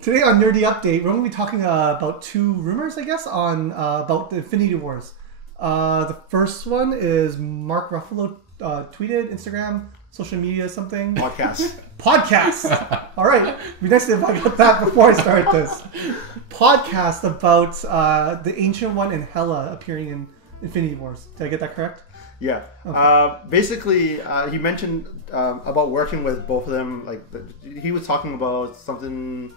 Today on Nerdy Update, we're going to be talking about two rumors, I guess, on about the Infinity Wars. The first one is Mark Ruffalo tweeted, Instagram, social media, something. Podcast. All right. It'd be nice if I got that before I start this. Podcast about the Ancient One and Hela appearing in Infinity Wars. Did I get that correct? Yeah. Okay. Basically, he mentioned about working with both of them. He was talking about something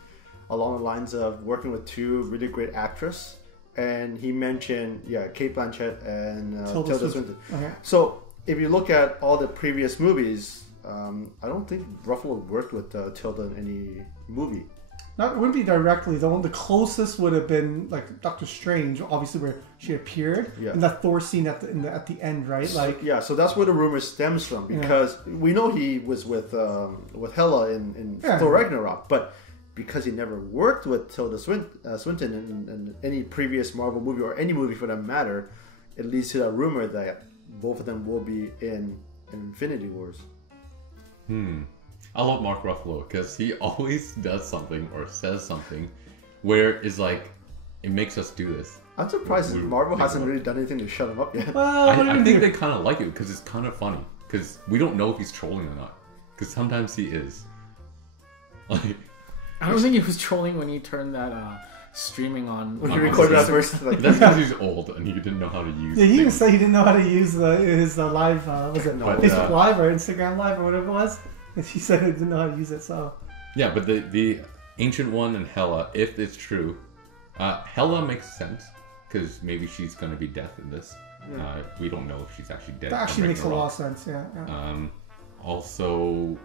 along the lines of working with two really great actresses. And he mentioned, Cate Blanchett and Tilda Swinton. Okay. So, if you look at all the previous movies, I don't think Ruffalo worked with Tilda in any movie. It wouldn't be directly. The closest would have been like Doctor Strange, obviously where she appeared in that Thor scene at the end, right? So that's where the rumor stems from, because we know he was with Hela in Thor Ragnarok, but because he never worked with Tilda Swinton in any previous Marvel movie or any movie for that matter, it leads to that rumor that both of them will be in Infinity Wars. I love Mark Ruffalo because he always does something or says something where it's like, it makes us do this. I'm surprised Marvel hasn't really done anything to shut him up yet. I think they kind of like it because it's kind of funny. Because we don't know if he's trolling or not. Because sometimes he is. I don't think he was trolling when he turned that streaming on. When he recorded that first. That's because he's old and he didn't know how to use it. Yeah, he even said he didn't know how to use his live, Facebook Live or Instagram Live or whatever it was. And he said he didn't know how to use it, so... Yeah, but the Ancient One and Hela, if it's true, Hela makes sense, because maybe she's going to be death in this. We don't know if she's actually dead. That actually makes a lot of sense, yeah. Also,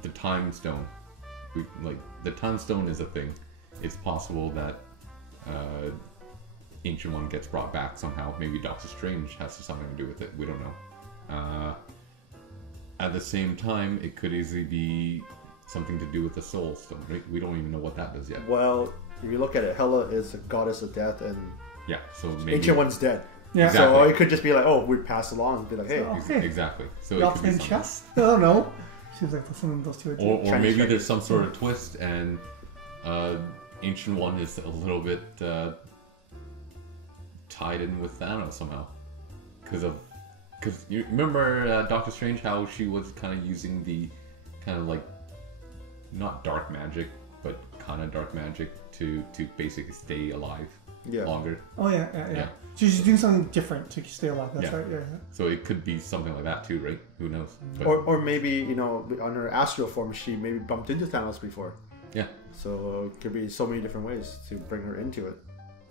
the Time Stone. The Time Stone is a thing. It's possible that Ancient One gets brought back somehow. Maybe Doctor Strange has something to do with it. We don't know. At the same time, it could easily be something to do with the Soul Stone. Right? We don't even know what that does yet. Well, if you look at it, Hela is a goddess of death, and so maybe Ancient One's dead. Yeah. Exactly. So it could just be like, we pass along and be like, hey. Exactly. So y'all playing chess? I don't know. Seems like something those two are doing. Or maybe there's some sort of twist, and Ancient One is a little bit tied in with Thanos somehow, because you remember Doctor Strange, how she was kind of using the kind of like not dark magic, but kind of dark magic to basically stay alive longer. Oh yeah. She's doing something different to stay alive. That's right. Yeah. So it could be something like that too, right? Who knows? But, or maybe on her astral form, she maybe bumped into Thanos before. Yeah. So it could be so many different ways to bring her into it.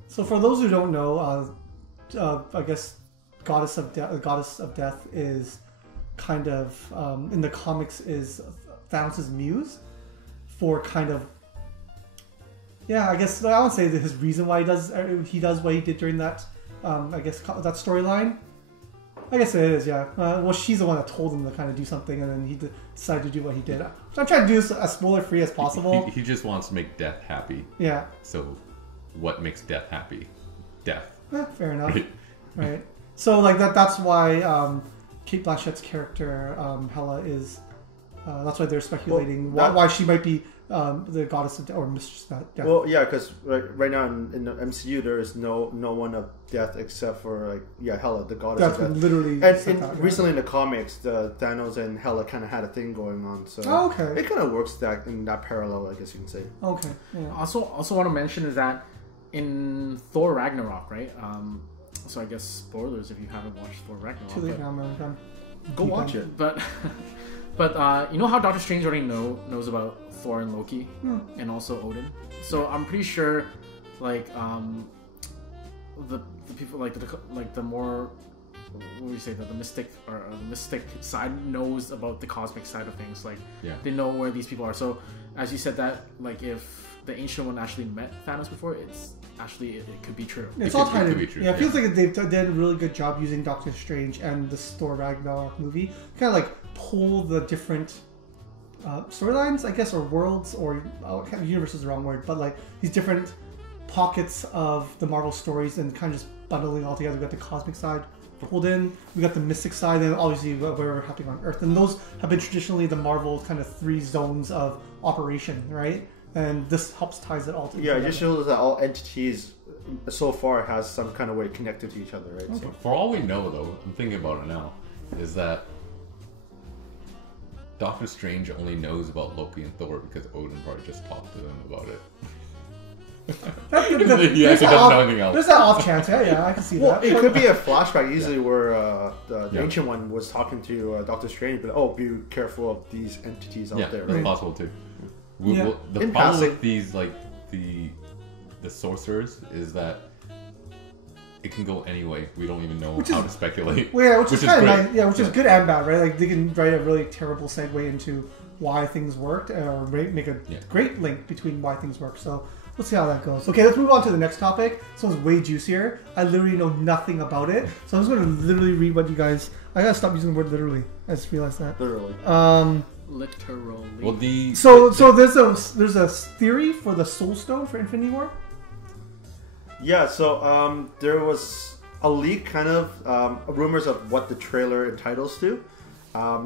So for those who don't know, I guess goddess of death is kind of in the comics is Thanos' muse for kind of I guess I would say that his reason why he does what he did during that I guess that storyline. I guess it is, yeah. Well, she's the one that told him to kind of do something, and then he decided to do what he did. So I'm trying to do this as spoiler free as possible. He just wants to make death happy. Yeah. So what makes death happy? Death. Fair enough. Right. So that's why Cate Blanchett's character Hela is. That's why they're speculating why she might be the goddess of death or mistress of death. Well, yeah, because right now in the MCU there is no one of death except for Hela, the goddess of death. Literally. And recently in the comics, the Thanos and Hela kind of had a thing going on, so it kind of works in that parallel, I guess you can say. Okay. Yeah. Also want to mention is that in Thor Ragnarok, right? So I guess spoilers if you haven't watched Thor Ragnarok. Too late now, man. Go watch it. But you know how Doctor Strange already knows about Thor and Loki and also Odin. So I'm pretty sure the people the more what would you say the mystic or the mystic side knows about the cosmic side of things. They know where these people are. So as you said that if the Ancient One actually met Thanos before, it's actually it could be true. It's all kind of true. Yeah, it feels like they've done a really good job using Doctor Strange and the Thor Ragnarok movie, kind of pull the different storylines, I guess, or worlds, or universe is the wrong word, but these different pockets of the Marvel stories and kind of just bundling all together. We got the cosmic side pulled in. We got the mystic side, and obviously we're happening on Earth. And those have been traditionally the Marvel kind of 3 zones of operation, right? And this helps ties it all together. Yeah, it just shows that all entities so far has some kind of way connected to each other, right? Okay. So. For all we know, though, I'm thinking about it now, is that Doctor Strange only knows about Loki and Thor because Odin probably just talked to them about it. There's that off chance, yeah, I can see Well, that. it could be a flashback easily where the Ancient One was talking to Doctor Strange, but be careful of these entities out there. That's Right? possible too. The In problem passing. with these, like the sorcerers, is that it can go any way. We don't even know how to speculate. Well, yeah, which is kind of great. nice. Yeah, which is good and bad, right? Like they can write a really terrible segue into why things worked, or make a great link between why things work. So let's see how that goes. Okay, let's move on to the next topic. This one's way juicier. I literally know nothing about it, so I'm just going to literally read what you guys. I gotta stop using the word literally. I just realized that. Literally. Literally. Well, so there's a theory for the Soul Stone for Infinity War. Yeah, so there was a leak, kind of rumors of what the trailer entitles to.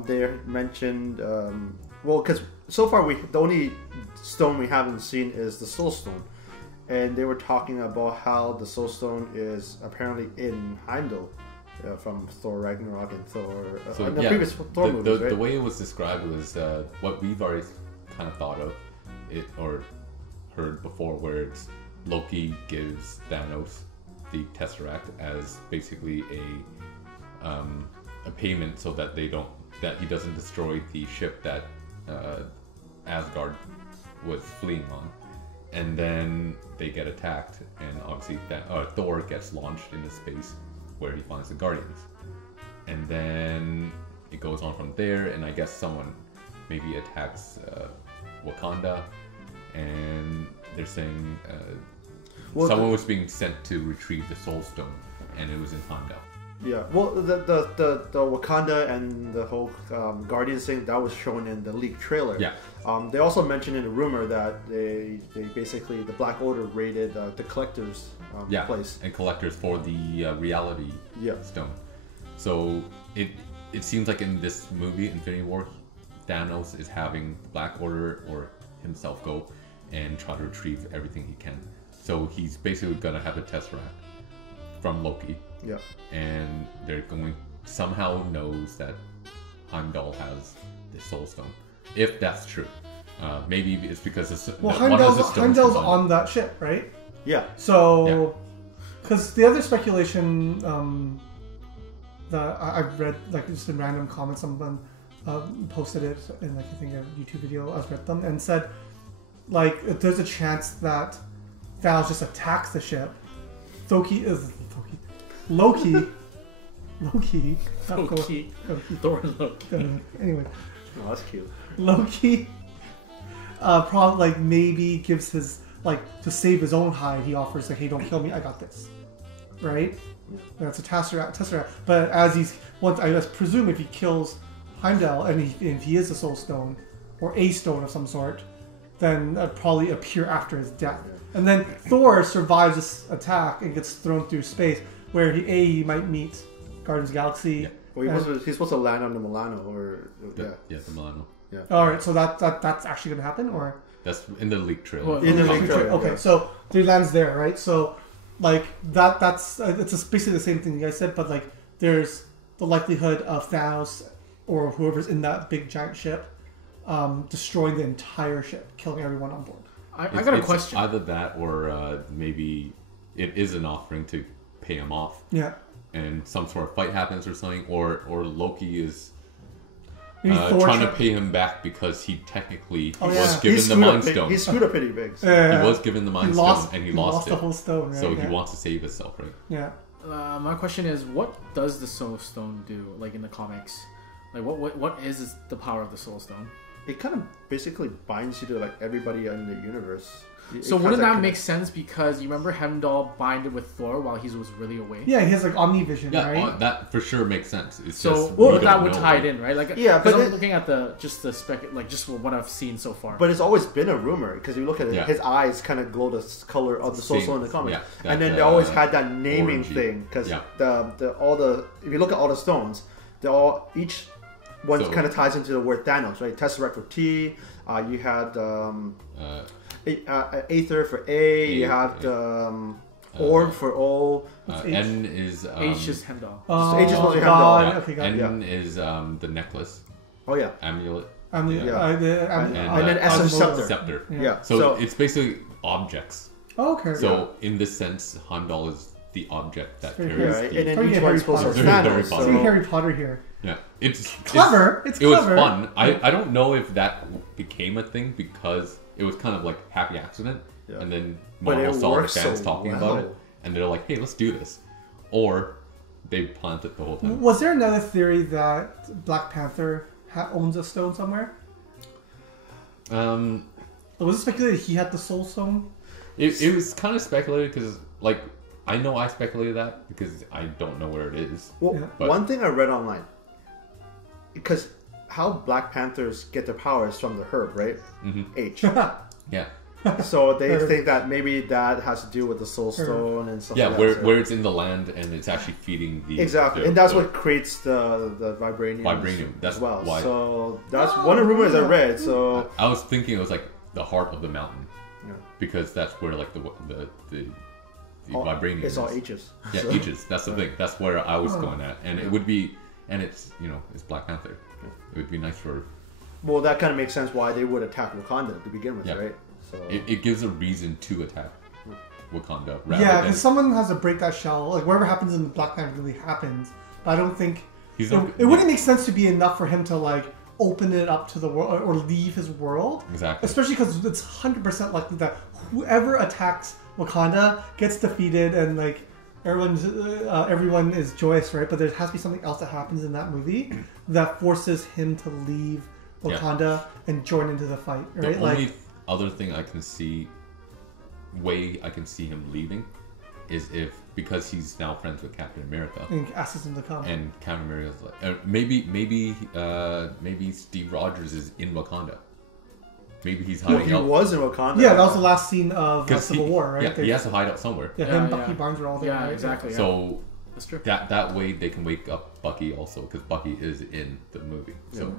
They mentioned, because so far the only stone we haven't seen is the Soul Stone, and they were talking about how the Soul Stone is apparently in Heimdall from Thor Ragnarok and Thor the previous Thor movies. Right? The way it was described was what we've already kind of thought of it or heard before, where it's Loki gives Thanos the Tesseract as basically a payment so that he doesn't destroy the ship that Asgard was fleeing on, and then they get attacked, and obviously Thor gets launched into space where he finds the Guardians, and then it goes on from there, and I guess someone maybe attacks Wakanda, and they're saying someone was being sent to retrieve the Soul Stone, and it was in Heimdall. Yeah, well, the Wakanda and the whole Guardians thing, that was shown in the leaked trailer. Yeah. They also mentioned in a rumor that they basically, the Black Order raided the Collector's place. And Collectors for the Reality Stone. So it seems like in this movie, Infinity War, Thanos is having Black Order or himself go and try to retrieve everything he can. So he's basically gonna have a Tesseract from Loki. Yeah. And they're going somehow knows that Heimdall has the Soul Stone. If that's true. Maybe it's because Heimdall's on that ship, right? Yeah. So, because the other speculation that I've read, like just in random comments, someone posted it in like I think a YouTube video. I've read them and said like there's a chance that Thanos just attacks the ship. Loki. Thor and Loki. Anyway. Oh, that's cute. Loki probably like maybe gives his to save his own hide, he offers like, hey, don't kill me, I got this. Right? Yeah. That's a Tesseract. But as I presume if he kills Heimdall and if he is a Soul Stone or a stone of some sort, then that'd probably appear after his death. Yeah. And then Thor survives this attack and gets thrown through space, where he might meet Guardians of the Galaxy. Yeah. Well, he's supposed to land on the Milano, the Milano. Yeah. All right, so that's actually going to happen, or that's in the leak trailer. Well, in the leak trailer. Okay, yeah. So he lands there, right? So that's it's basically the same thing you guys said, but like there's the likelihood of Thanos or whoever's in that big giant ship destroying the entire ship, killing everyone on board. I got a question. Either that or maybe it is an offering to pay him off. Yeah. And some sort of fight happens or something, or Loki is trying to pay him back because he technically was given the Mind Stone. He screwed up pretty big. So. He was given the Mind Stone and he lost it. The whole stone, right? So he wants to save himself, right? Yeah. My question is, what does the Soul Stone do, like in the comics? Like, what is the power of the Soul Stone? it kind of basically binds you to like everybody in the universe. So wouldn't that make sense? Because you remember Heimdall binded with Thor while he was really away. Yeah, he has like omnivision, Yeah, right? that for sure makes sense. It's So just we that don't would know. tie it in, right? Like, Yeah, but I'm looking at just what I've seen so far. But it's always been a rumor because you look at it, Yeah. his eyes kind of glow the color of the Soul Stone in the comics, yeah, and then that, they always had that naming orangey. thing because Yeah. if you look at all the stones, each one So- kind of ties into the word Thanos, right? Tesseract for T, you had Aether for A, you had Orb for O. N is H is Heimdall. H is supposed to be God. Heimdall. Okay, got it. N is the necklace, Oh yeah, amulet, And then S is Scepter. scepter. Yeah. So it's basically objects. Oh, okay. So in this sense, Heimdall is the object that Very carries right, the. and then Very each Harry one's supposed to Potter. have Very Thanos. Potter. See So, Harry Potter here. Yeah, it's Clever. It It's clever. was fun. I don't know if that became a thing because it was kind of like happy accident, Yeah. and then But Marvel it saw the works fans so talking well. about it, and they're like, "Hey, let's do this," or they planned it the whole time. Was there another theory that Black Panther owns a stone somewhere? Was it speculated he had the Soul Stone? It was kind of speculated because, like, I know I speculated that because I don't know where it is. well, Yeah. But- one thing I read online, because how Black Panthers get their powers from the herb, right? H. Yeah, So they Herb. think that maybe that has to do with the Soul Stone and stuff yeah, like where that. so- where it's in the land and it's actually feeding the Exactly, the- and that's the- what creates the vibranium. Vibranium, that's as well. why- So that's one of the rumors I read. So I was thinking it was like the heart of the mountain yeah. because that's where like the vibranium it's all is. H's. Yeah, So- Aegis. That's the thing. That's where I was Oh. going at, and it would be, and it's it's Black Panther. It would be nice for Well, that kind of makes sense why they would attack Wakanda to begin with, Yeah. right? So it gives a reason to attack Wakanda. Rather Yeah, than because someone has to break that shell. Like whatever happens in Black Panther really happens. But I don't think he's it, not, it wouldn't make sense to be enough for him to like open it up to the world or leave his world. exactly. Especially because it's 100% likely that whoever attacks Wakanda gets defeated and like everyone is joyous, right? But there has to be something else that happens in that movie that forces him to leave Yeah. Wakanda and join into the fight, right? The only other thing I can see him leaving is if because he's now friends with Captain America. and asks him to come. And Captain America's like, maybe Steve Rogers is in Wakanda. Maybe he's well, hiding he out. was in Wakanda. Yeah, that was the last scene of 'Cause Civil War, right? Yeah, he has to hide out somewhere. Yeah, Yeah, him, yeah. Bucky Barnes are all there. Yeah, right? exactly. Yeah. So That's true. that way they can wake up Bucky also because Bucky is in the movie. So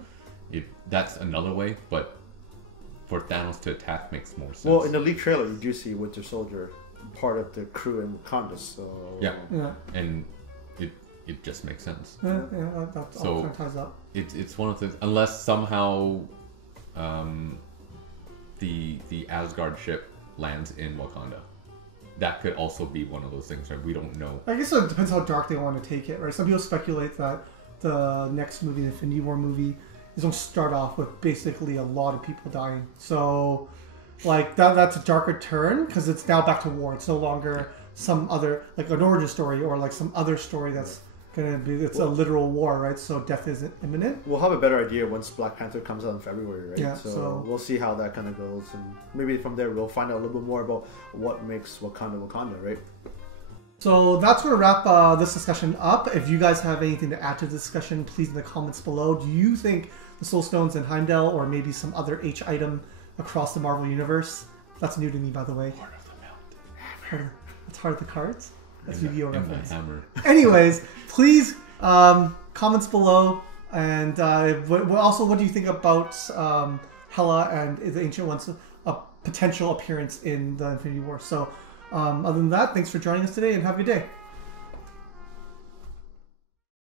that's another way, but for Thanos to attack makes more sense. Well, in the leak trailer, you do see Winter Soldier part of the crew in Wakanda. So Yeah. Yeah, and it just makes sense. that So- all kind of ties up. It's one of the unless somehow the Asgard ship lands in Wakanda. That could also be one of those things, right? We don't know. I guess it depends how dark they want to take it, right? Some people speculate that the next movie, the Infinity War movie, is going to start off with basically a lot of people dying. So, like, that's a darker turn because it's now back to war. It's no longer some other, like, an origin story or, like, some other story that's going to be, it's a literal war, right? So death isn't imminent. we'll have a better idea once Black Panther comes out in February, right? Yeah, so so- we'll see how that kind of goes, and maybe from there we'll find out a little bit more about what makes Wakanda, right? So that's going to wrap this discussion up. If you guys have anything to add to the discussion, please in the comments below. Do you think the Soul Stone's in Heimdall or maybe some other H item across the Marvel Universe? That's new to me, by the way. Heart of the Mountain. That's Heart of the Cards? That's And Yu-Gi-Oh the reference. hammer. Anyways, please comments below. And what do you think about Hela and the Ancient One's potential appearance in the Infinity War? So other than that, thanks for joining us today and have a good day.